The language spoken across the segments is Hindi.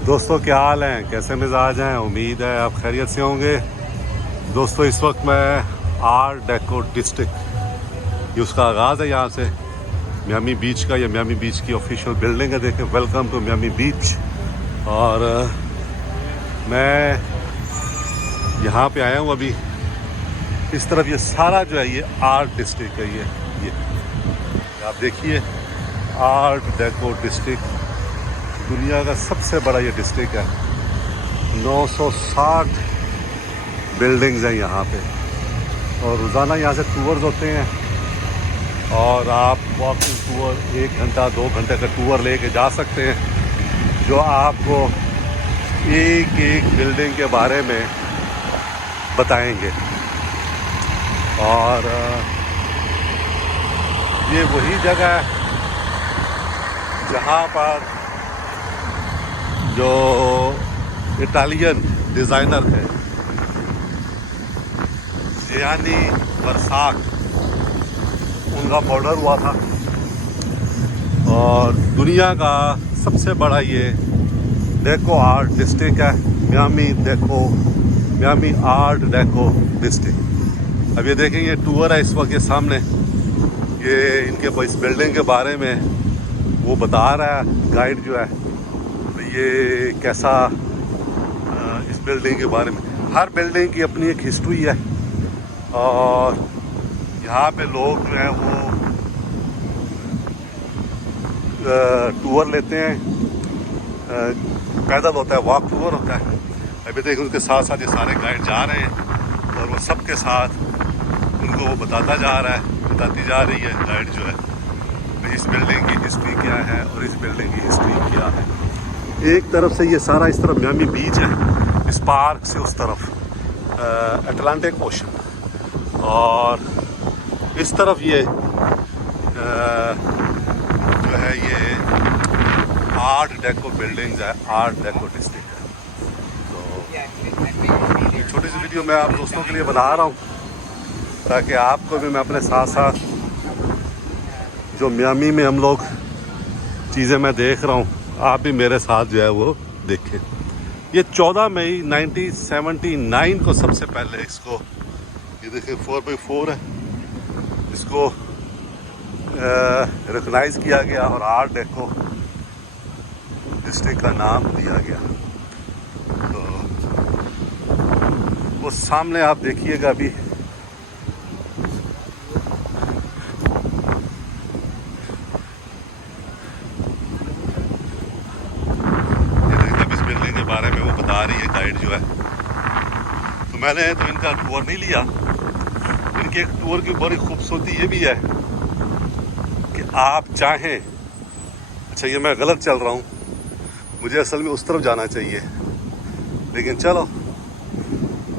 दोस्तों क्या हाल हैं, कैसे मिजाज हैं। उम्मीद है आप खैरियत से होंगे। दोस्तों इस वक्त मैं आर्ट डेको डिस्ट्रिक्ट, ये उसका आगाज़ है यहाँ से मियामी बीच का। ये मियामी बीच की ऑफिशियल बिल्डिंग है। देखें, वेलकम टू मियामी बीच। और मैं यहाँ पे आया हूँ अभी। इस तरफ ये सारा जो है ये आर्ट डिस्ट्रिक्ट है। ये आप देखिए, आर्ट डेको डिस्ट्रिक्ट दुनिया का सबसे बड़ा ये डिस्ट्रिक्ट है। 960 बिल्डिंग्स हैं यहाँ पे, और रोज़ाना यहाँ से टूर्स होते हैं। और आप वॉकिंग टूर 1 घंटा 2 घंटे का टूर लेके जा सकते हैं, जो आपको एक एक बिल्डिंग के बारे में बताएंगे। और ये वही जगह है जहाँ पर जो इटालियन डिज़ाइनर है जियानी वर्साक, उनका मर्डर हुआ था। और दुनिया का सबसे बड़ा ये डेको आर्ट डिस्ट्रिक्ट है मियामी आर्ट डेको डिस्ट्रिक्ट। अब ये देखें, ये टूर है इस वक्त ये सामने। ये इनके इस बिल्डिंग के बारे में वो बता रहा है गाइड जो है, ये कैसा इस बिल्डिंग के बारे में। हर बिल्डिंग की अपनी एक हिस्ट्री है, और यहाँ पे लोग जो हैं वो टूर लेते हैं। पैदल होता है, वॉक टूर होता है। अभी देखिए, उनके साथ साथ ये सारे गाइड जा रहे हैं, और वो सबके साथ उनको वो बताता जा रहा है, बताती जा रही है गाइड जो है, इस बिल्डिंग की हिस्ट्री क्या है और इस बिल्डिंग की हिस्ट्री क्या है। एक तरफ से ये सारा इस तरफ मियामी बीच है, इस पार्क से उस तरफ अटलांटिक ओशन, और इस तरफ ये जो है ये आर्ट डेको बिल्डिंग्स है, आर्ट डेको डिस्ट्रिक्ट है। तो ये छोटी सी वीडियो मैं आप दोस्तों के लिए बना रहा हूँ, ताकि आपको भी मैं अपने साथ साथ जो मियामी में हम लोग चीज़ें मैं देख रहा हूँ, आप भी मेरे साथ जो है वो देखें। ये 14 मई 1979 को सबसे पहले इसको, ये देखिए 4x4 है, इसको रिकॉग्नाइज किया गया और आर्ट डेको डिस्ट्रिक्ट का नाम दिया गया। तो वो सामने आप देखिएगा अभी, बारे में वो बता रही है गाइड जो है। तो मैंने तो इनका टूर नहीं लिया। इनके एक टूर की बड़ी खूबसूरती ये भी है कि आप चाहें, अच्छा ये मैं गलत चल रहा हूँ, मुझे असल में उस तरफ जाना चाहिए, लेकिन चलो,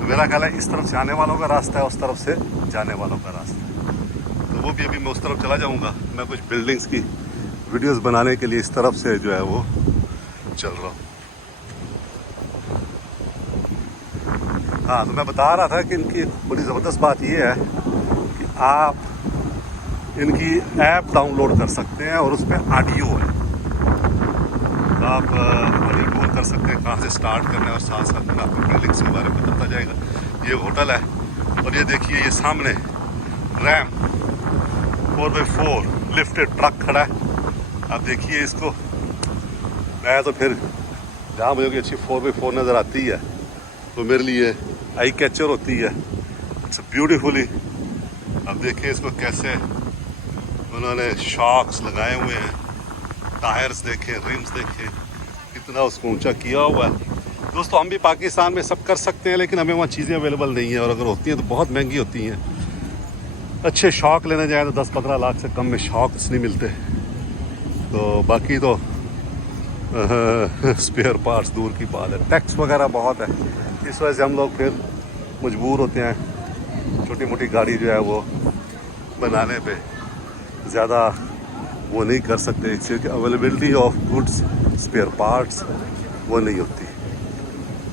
मेरा ख्याल है इस तरफ से आने वालों का रास्ता है, उस तरफ से जाने वालों का रास्ता है। तो वो भी अभी मैं उस तरफ चला जाऊँगा। मैं कुछ बिल्डिंग्स की वीडियोस बनाने के लिए इस तरफ से जो है वो चल रहा हूँ। हाँ, तो मैं बता रहा था कि इनकी बड़ी ज़बरदस्त बात ये है कि आप इनकी ऐप डाउनलोड कर सकते हैं, और उस पर ऑडियो है। तो आप ऑडियो कॉल कर सकते हैं कहाँ से स्टार्ट करना है, और साथ साथ में आपको बिल्डिंग्स के बारे में बताता जाएगा। ये होटल है, और ये देखिए ये सामने रैम 4x4 लिफ्टेड ट्रक खड़ा है। आप देखिए इसको। मैं तो फिर जहाँ मुझे अच्छी 4x4 नज़र आती है तो मेरे लिए आई कैचर होती है। It's beautifully. अब देखिए इसको कैसे उन्होंने शॉक्स लगाए हुए हैं, टायर्स देखें, रिम्स देखें, कितना उसको ऊंचा किया हुआ है। दोस्तों हम भी पाकिस्तान में सब कर सकते हैं, लेकिन हमें वहाँ चीज़ें अवेलेबल नहीं है, और अगर होती हैं तो बहुत महंगी होती हैं। अच्छे शॉक लेने जाएँ तो 10-15 लाख से कम में शॉक्स नहीं मिलते। तो बाकी तो स्पेयर पार्ट्स दूर की बात है, टैक्स वगैरह बहुत है। इस वजह से हम लोग फिर मजबूर होते हैं छोटी मोटी गाड़ी जो है वो बनाने पे ज़्यादा वो नहीं कर सकते, इससे availability of goods spare parts वो नहीं होती।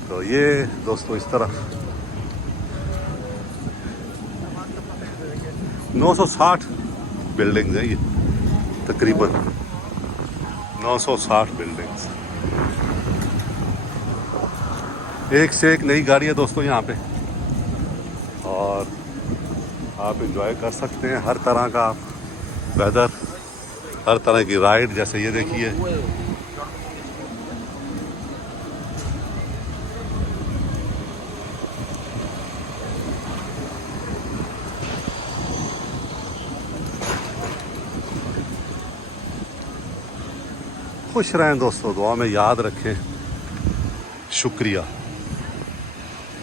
तो ये दोस्तों इस तरफ 960 बिल्डिंग्स हैं, ये तकरीबन 960 बिल्डिंग्स। एक से एक नई गाड़ी है दोस्तों यहाँ पे, और आप इंजॉय कर सकते हैं हर तरह का वेदर, हर तरह की राइड। जैसे ये देखिए, खुश रहें दोस्तों, दुआ में याद रखें। शुक्रिया।